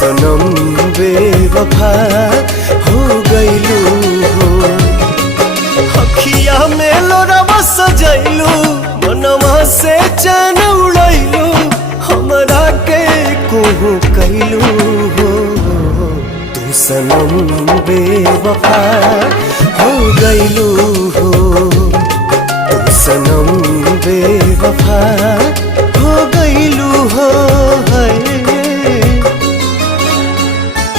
सनम बेवफा हो गइलू हो। अखिया में लोरवा सजैलू मनवा से चैन उड़ैलू हमरा के कोहू कैलू हो। तू सनम बेवफा हो गइलू हो। तू सनम बेवफा हो गइलू हो।